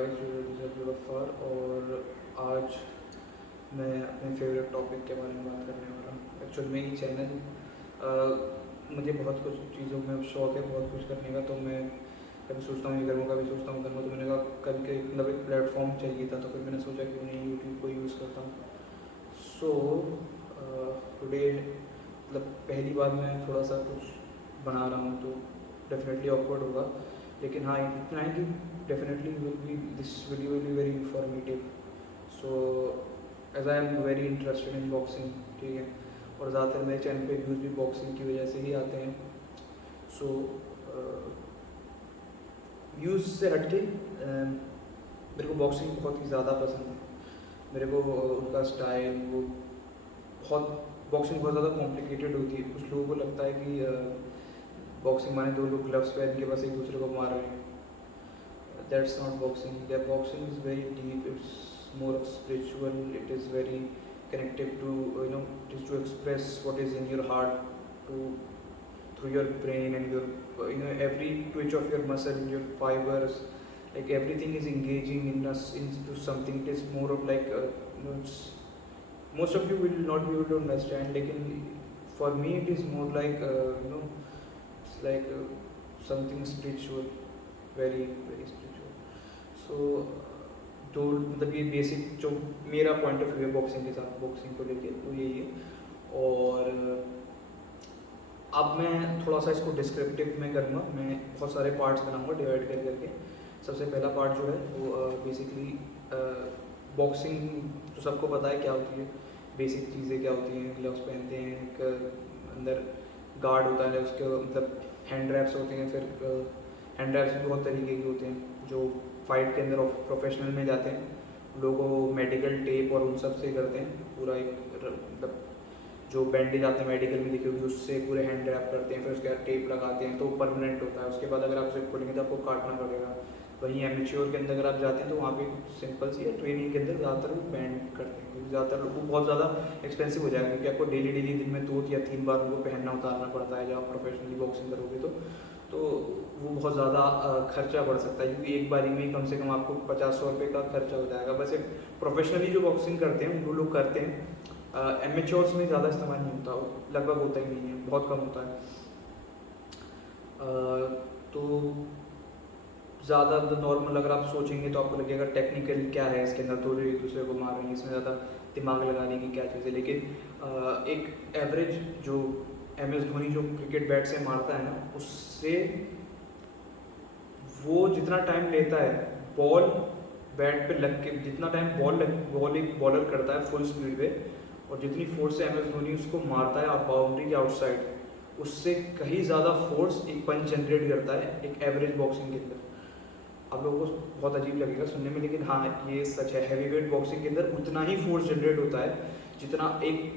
Guys, this is जुल्फार और आज मैं अपने फेवरेट टॉपिक के बारे में बात करने वाला हूँ। एक्चुअल में ये चैनल मुझे बहुत कुछ चीज़ों में शौक है, बहुत कुछ करने का। तो मैं कभी सोचता हूँ ये करूँगा, कभी सोचता हूँ करूँगा। तो मैंने कहा कभी के मतलब एक प्लेटफॉर्म चाहिए था, तो फिर मैंने सोचा क्यों नहीं यूट्यूब को यूज़ करता हूँ। सो टुडे मतलब पहली बार मैं थोड़ा सा कुछ बना रहा हूँ, तो डेफिनेटली ऑकवर्ड होगा, लेकिन हाँ इतना है कि definitely will be this video will be very informative. So as I am very interested in boxing, ठीक है, और ज़्यादातर मेरे चैनल पे व्यूज़ भी बॉक्सिंग की वजह से ही आते हैं। सो व्यूज़ से हटके मेरे को बॉक्सिंग बहुत ही ज़्यादा पसंद है। मेरे को उनका स्टाइल वो बहुत बॉक्सिंग बहुत ज़्यादा कॉम्प्लिकेटेड होती है। कुछ लोगों को लगता है कि बॉक्सिंग माने दो लोग ग्लव्स पहन के बस एक दूसरे को मार रहे हैं। That's not boxing. That boxing is very deep, it's more spiritual, it is very connected to it is to express what is in your heart to through your brain and your every twitch of your muscle, your fibers, like everything is engaging in us into something. It is more of like it's, most of you will not be able to understand, like for me it is more like it's like something spiritual, very very spiritual. So तो मतलब ये basic जो मेरा point of view है boxing के साथ, boxing को लेके, वो यही है। और अब मैं थोड़ा सा इसको डिस्क्रिप्टिव में करूँगा। मैं बहुत सारे पार्ट्स बनाऊँगा डिवाइड कर करके। सबसे पहला पार्ट जो है वो बेसिकली बॉक्सिंग तो सबको पता है क्या होती है, बेसिक चीज़ें क्या होती हैं। ग्लव्स पहनते हैं, एक अंदर गार्ड होता है, उसके मतलब हैंड रैप्स होते हैं। फिर हैंड रैप्स भी बहुत तरीके के होते हैं। जो फाइट के अंदर प्रोफेशनल में जाते हैं लोग, मेडिकल टेप और उन सब से करते हैं पूरा एक मतलब जो बैंडेज आते हैं मेडिकल में देखी होगी, उससे पूरे हैंड रैप करते हैं। फिर उसके बाद टेप लगाते हैं तो परमानेंट होता है। उसके बाद अगर आप उसे खोलेंगे तो आपको काटना पड़ेगा। वहीं एमेच्योर के अंदर अगर आप जाते हैं तो वहाँ पे सिंपल सी है, ट्रेनिंग के अंदर ज़्यादातर वो बैंड करते हैं, क्योंकि ज़्यादातर वो बहुत ज़्यादा एक्सपेंसिव हो जाएगा, क्योंकि आपको डेली दिन में 2 या 3 बार उनको पहनना उतारना पड़ता है। जब आप प्रोफेशनली बॉक्सिंग करोगे तो वो बहुत ज़्यादा खर्चा बढ़ सकता है, क्योंकि एक बारी में कम से कम आपको 50-100 रुपये का खर्चा हो जाएगा। वैसे प्रोफेशनली जो बॉक्सिंग करते हैं वो लोग करते हैं। एमेच्योर्स में ज़्यादा इस्तेमाल नहीं होता, लगभग होता ही नहीं है, बहुत कम होता है। तो ज़्यादा नॉर्मल अगर आप सोचेंगे तो आपको लगेगा टेक्निकल क्या है इसके अंदर, तो एक दूसरे को मार रहे हैं, इसमें ज़्यादा दिमाग लगाने की क्या चीज़ है। लेकिन एक एवरेज जो MS धोनी जो क्रिकेट बैट से मारता है ना, उससे वो जितना टाइम लेता है बॉल बैट पे लग के, जितना टाइम बॉल एक बॉलर करता है फुल स्पीड पे, और जितनी फोर्स से MS धोनी उसको मारता है बाउंड्री के आउटसाइड, उससे कहीं ज़्यादा फोर्स एक पंच जनरेट करता है एक एवरेज बॉक्सिंग के अंदर। आप लोगों को बहुत अजीब लगेगा सुनने में, लेकिन हाँ ये सच है। हैवी वेट बॉक्सिंग के अंदर उतना ही फोर्स जनरेट होता है जितना एक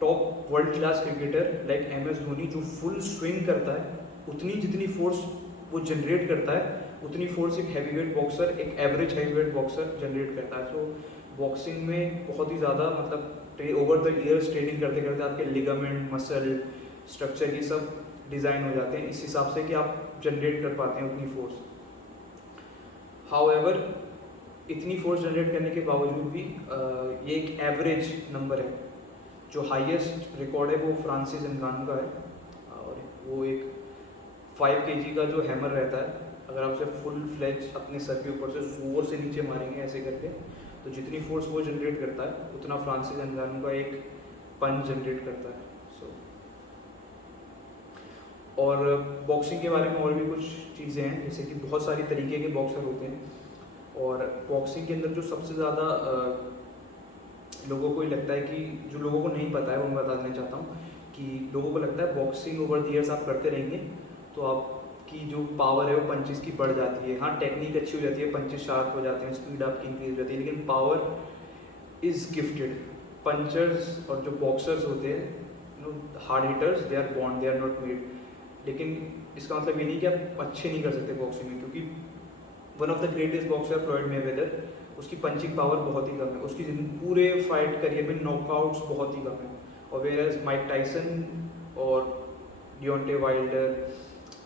top world class cricketer like MS Dhoni जो फुल स्विंग करता है, उतनी जितनी फोर्स वो जनरेट करता है, उतनी फोर्स एक हैवी वेट बॉक्सर, एक average heavy weight boxer generate करता है। तो बॉक्सिंग में बहुत ही ज़्यादा मतलब ओवर द ईयर्स ट्रेनिंग करते करते आपके लिगामेंट, मसल स्ट्रक्चर ये सब डिज़ाइन हो जाते हैं इस हिसाब से कि आप जनरेट कर पाते हैं उतनी फोर्स। हाउएवर इतनी फोर्स जनरेट करने के बावजूद भी ये एक एवरेज नंबर है। जो हाईएस्ट रिकॉर्ड है वो फ्रांसिस नगानू का है, और वो एक 5 kg का जो हैमर रहता है, अगर आप उसे फुल फ्लेज अपने सर के ऊपर से जोर से नीचे मारेंगे ऐसे करके, तो जितनी फोर्स वो जनरेट करता है उतना फ्रांसिस नगानू का एक पंच जनरेट करता है। और बॉक्सिंग के बारे में और भी कुछ चीज़ें हैं, जैसे कि बहुत सारी तरीके के बॉक्सर होते हैं, और बॉक्सिंग के अंदर जो सबसे ज़्यादा लोगों को ही लगता है कि, जो लोगों को नहीं पता है वो मैं बता देना चाहता हूँ कि लोगों को लगता है बॉक्सिंग ओवर द ईयर्स आप करते रहेंगे तो आपकी जो पावर है वो पंचेस की बढ़ जाती है। हाँ टेक्निक अच्छी हो जाती है, पंचेस शार्प हो जाते हैं, स्पीड आपकी इंक्रीज हो जाती है, लेकिन पावर इज़ गिफ्टेड। पंचर्स और जो बॉक्सर्स होते हैं hard hitters, they are born, they are not made. लेकिन इसका मतलब ये नहीं कि आप अच्छे नहीं कर सकते बॉक्सिंग में, क्योंकि one of the greatest boxer Floyd Mayweather, उसकी पंचिंग पावर बहुत ही कम है, उसकी पूरे फाइट करियर में नॉकआउट्स बहुत ही कम है। और वेयर माइक टाइसन और डियोंटे वाइल्डर,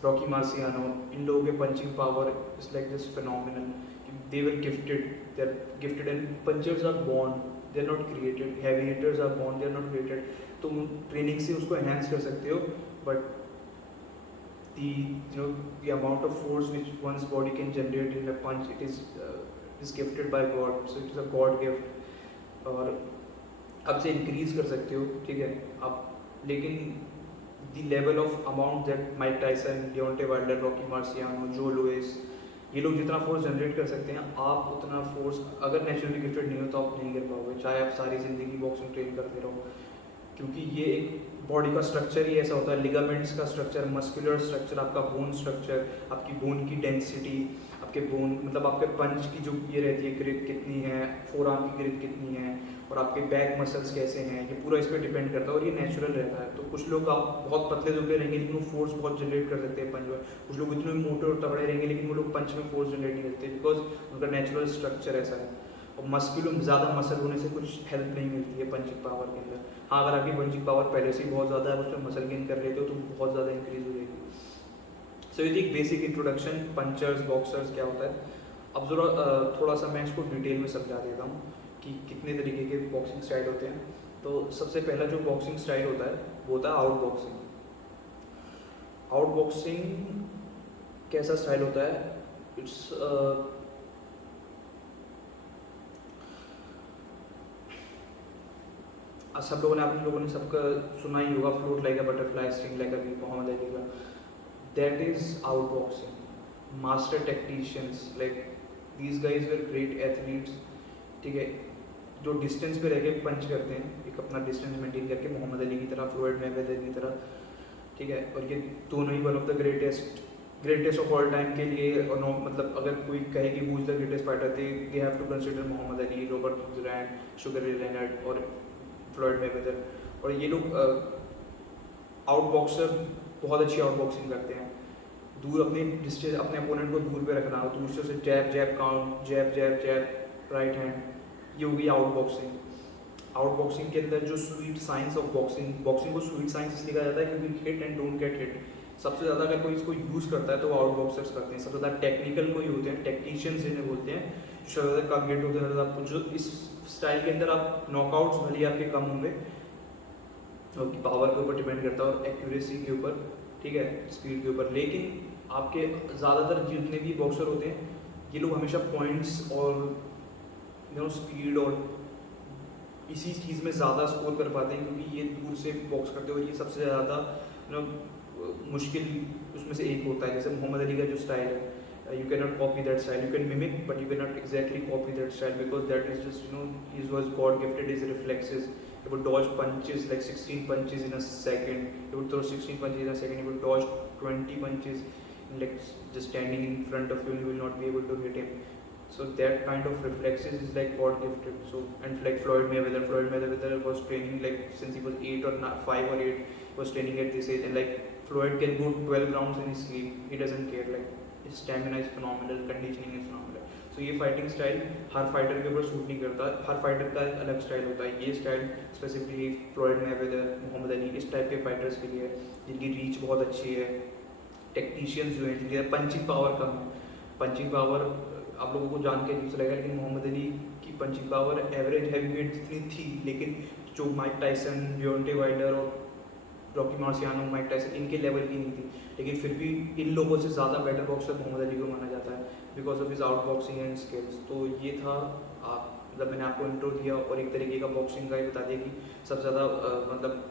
रॉकी मार्सियानो, इन लोगों के punching power is like this phenomenal, कि they were gifted, they're gifted, and punchers are born, they're not created. Heavy hitters are born, they're not created. तुम training से उसको enhance कर सकते हो, but the the amount of force which one's body can generate in a punch, it is gifted by God, so it is a God gift. और अब से increase कर सकते हो, ठीक है आप, लेकिन the level of amount that Mike Tyson, Deontay Wilder, Rocky Marciano, Joe Louis, ये लोग जितना फोर्स जनरेट कर सकते हैं, आप उतना फोर्स अगर नेचुरली गिफ्टेड नहीं हो तो आप नहीं कर पाओगे, चाहे आप सारी ज़िंदगी बॉक्सिंग ट्रेन करते रहो, क्योंकि ये एक बॉडी का स्ट्रक्चर ही ऐसा होता है, लिगामेंट्स का स्ट्रक्चर, मस्कुलर स्ट्रक्चर, आपका बोन स्ट्रक्चर, आपकी बोन की डेंसिटी, आपके बोन मतलब आपके पंच की जो ये रहती है ग्रिप कितनी है, फोर आर्म की ग्रिप कितनी है, और आपके बैक मसल्स कैसे हैं, ये पूरा इस पर डिपेंड करता है, और ये नेचुरल रहता है। तो कुछ लोग आप बहुत पतले दुबले रहेंगे लेकिन वो फोर्स बहुत जनरेट कर सकते हैं पंच में, कुछ लोग इतने मोटे और तगड़े रहेंगे लेकिन वो लोग पंच में फोर्स जनरेट नहीं करते, बिकॉज उनका नेचुरल स्ट्रक्चर ऐसा है। और मस्कुलर ज़्यादा मसल होने से कुछ हेल्प नहीं मिलती है पंचिंग पावर के अंदर। हाँ, अगर आपकी पंचिंग पावर पहले से ही बहुत ज़्यादा है, उसमें मसल गेन कर लेते हो तो बहुत ज़्यादा इंक्रीज हो जाएगी। सो ये थी एक बेसिक इंट्रोडक्शन, पंचर्स, बॉक्सर्स क्या होता है। अब ज़रा थोड़ा सा मैं इसको डिटेल में समझा देता हूँ कि कितने तरीके के बॉक्सिंग स्टाइल होते हैं। तो सबसे पहला जो बॉक्सिंग स्टाइल होता है वो होता है आउट बॉक्सिंग। आउट बॉक्सिंग कैसा स्टाइल होता है? इट्स सब लोगों ने, आप लोगों ने सबका सुना ही होगा, float like a butterfly, sting like a bee, Muhammad Ali का। That is out boxing. Master technicians like these guys were great athletes, ठीक है, जो डिस्टेंस पे रह के पंच करते हैं, एक अपना डिस्टेंस मेंटेन करके, मोहम्मद अली की तरह, फ्लोइड मैवेदर की तरह, ठीक है। और ये दोनों ही one of the greatest of all time के लिए, और नो मतलब अगर कोई कहे कि who is the greatest fighter, they have to consider Muhammad Ali, Robert Duran, Sugar Ray Leonard और फ्लोइड मैवेदर। और ये लोग आउट बॉक्सर बहुत अच्छी आउट बॉक्सिंग करते हैं। दूर अपने डिस्टेंस, अपने अपोनेंट को दूर पे रखना, दूर से उसे जैब जैब काउंट, जैब जैब जैब राइट हैंड, ये होगी आउट बॉक्सिंग। आउट बॉक्सिंग के अंदर जो sweet science of boxing, boxing को स्वीट साइंस इसलिए कहा जाता है क्योंकि hit and don't get hit सबसे ज़्यादा अगर कोई इसको यूज़ करता है तो वो आउट बॉक्सर्स करते हैं। सबसे ज़्यादा टेक्निकल कोई होते हैं, टेक्नीशियंस जिन्हें बोलते हैं, सबसे ज़्यादा कम हिट होते हैं। जो इस स्टाइल के अंदर आप नॉकआउट्स भले आपके कम होंगे, क्योंकि पावर के ऊपर डिपेंड करता है और एक्यूरेसी के ऊपर, ठीक है, स्पीड के ऊपर, लेकिन आपके ज़्यादातर जितने भी बॉक्सर होते हैं ये लोग हमेशा पॉइंट्स और स्पीड और इसी चीज़ में ज़्यादा स्कोर कर पाते हैं, क्योंकि ये दूर से बॉक्स करते हैं और ये सबसे ज़्यादा मुश्किल उसमें से एक होता है। जैसे मोहम्मद अली का जो स्टाइल है, you can not copy that style, you can mimic but you can not exactly copy that style, because that is just he was God gifted his reflexes. He would dodge punches like 16 punches in a second. He would throw 16 punches in a second. He would dodge 20 punches, like just standing in front of you, and you will not be able to hit him. So that kind of reflexes is like God gifted. So and like Floyd Mayweather was training like since he was 8 or 5 or 8. He was training at this age, and like Floyd can go 12 rounds in his sleep. He doesn't care. Like his stamina is phenomenal, conditioning is phenomenal. तो ये fighting style हर fighter के ऊपर suit नहीं करता, हर fighter का एक अलग style होता है। ये स्टाइल स्पेसिफिकली फ्लोइड मैवेदर, मोहम्मद अली, इस टाइप के फाइटर्स के लिए, जिनकी रीच बहुत अच्छी है, टेक्नीशियंस जो हैं जिनकी पंचिंग पावर कम है। पंचिंग पावर आप लोगों को जान के अजीब लगेगा, लेकिन मोहम्मद अली की पंचिंग पावर एवरेज हैवीवेट जितनी थी, लेकिन जो माइक टाइसन, डियोंटे वाइल्डर और रॉकी मार्सियानो, माइक टाइसन, इनके लेवल की नहीं थी, लेकिन फिर भी इन लोगों से ज़्यादा बेटर बॉक्सर मोहम्मद अली को माना जाता है because of his out boxing and skills. तो ये था, आप मतलब मैंने आपको इंट्रो दिया और एक तरीके का बॉक्सिंग का ही बता दिया कि सबसे ज़्यादा मतलब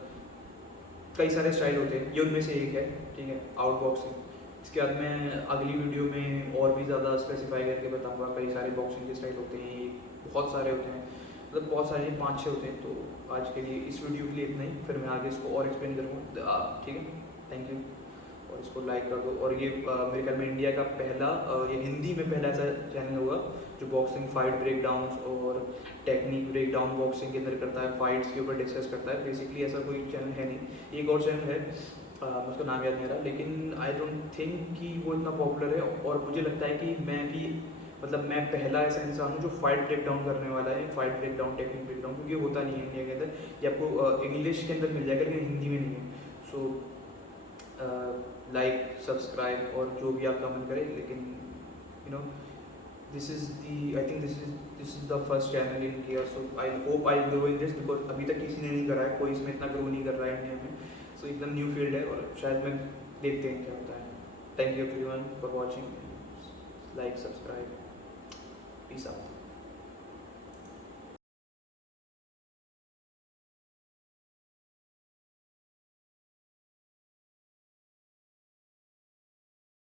कई सारे स्टाइल होते हैं, ये उनमें से एक है, ठीक है, आउट बॉक्सिंग। इसके बाद मैं अगली वीडियो में और भी ज़्यादा स्पेसिफाई करके बताऊँगा, कई सारे बॉक्सिंग के स्टाइल होते हैं, बहुत सारे होते हैं, मतलब बहुत सारे 5-6 होते हैं। तो आज के लिए इस वीडियो के लिए इतना ही, फिर मैं आगे इसको और एक्सप्लेन करूँगा, ठीक है, थैंक यू। और इसको लाइक कर दो। और ये मेरे ख्याल में इंडिया का पहला, ये हिंदी में पहला ऐसा चैनल होगा जो बॉक्सिंग फाइट ब्रेक डाउन और टेक्निक ब्रेक डाउन बॉक्सिंग के अंदर करता है, फाइट्स के ऊपर डिस्कस करता है। बेसिकली ऐसा कोई चैनल है नहीं, एक और चैनल है, उसका नाम याद नहीं आ रहा, लेकिन आई डोंट थिंक कि वो इतना पॉपुलर है। और मुझे लगता है कि मैं भी, मतलब मैं पहला ऐसा इंसान हूँ जो फाइट ब्रेक डाउन करने वाला है, fight break down, technique break down, क्योंकि होता नहीं है इंडिया के अंदर, ये आपको इंग्लिश के अंदर मिल जाएगा लेकिन हिंदी में नहीं है। सो लाइक, सब्सक्राइब और जो भी आपका मन करे, लेकिन this is the I think this is the first channel in India, so I hope I'll grow in this because अभी तक किसी ने नहीं करा है, कोई इसमें इतना ग्रो नहीं कर रहा है इंडिया में, so एकदम न्यू फील्ड है और शायद मैं देखते हैं क्या होता है. Thank you everyone for watching, like, subscribe, peace out.